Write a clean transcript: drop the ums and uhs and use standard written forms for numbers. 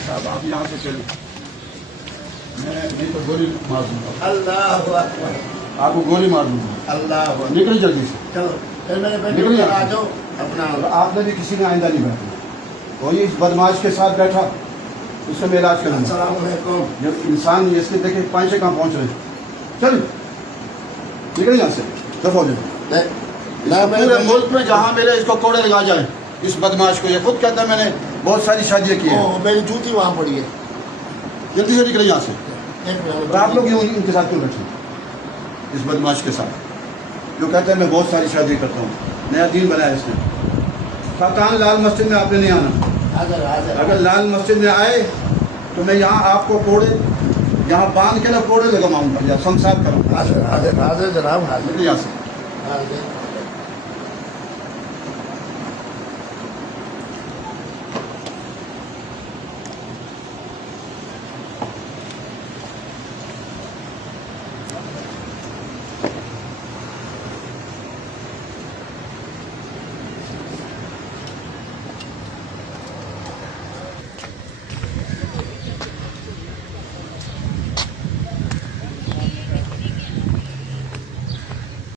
साहब आप यहाँ से चले, मैं नहीं तो गोली मार दूंगा, अल्लाह अकबर, आपको गोली मार दूंगा। अल्लाह अकबर। निकली जल्दी से, चलो फिर मेरे बेटे निकलिए। आ जाओ अपना। और आपने भी किसी ने आइंदा नहीं बैठना, कोई इस बदमाश के साथ बैठा उससे मैं इलाज करूँगा। अस्सलाम वालेकुम। जब इंसान इसके देखे पाँच कहाँ पहुँच रहे, चल निकल यहाँ से, दफा हो जाए। पूरे मुल्क में जहाँ मिले इसको कोड़े लगा जाए इस बदमाश को। ये खुद कहता है मैंने बहुत सारी शादियाँ की हैं। ओ, मेरी जूती वहाँ पड़ी है। जल्दी से निकले यहाँ से। एक मिनट। और आप लोग यूँ इनके साथ क्यों बैठे, इस बदमाश के साथ जो कहता है मैं बहुत सारी शादी करता हूँ, नया दीन बनाया इसने। खाकान लाल मस्जिद में आपने नहीं आना। हाजिर हाजिर। अगर लाल मस्जिद में आए तो मैं यहाँ आपको कोड़े यहाँ बांध के ना कोड़े लगाऊंगा या संसार करूँगा। हाजिर हाजिर हाजिर जनाब, हाजिर यहाँ से हाजिर।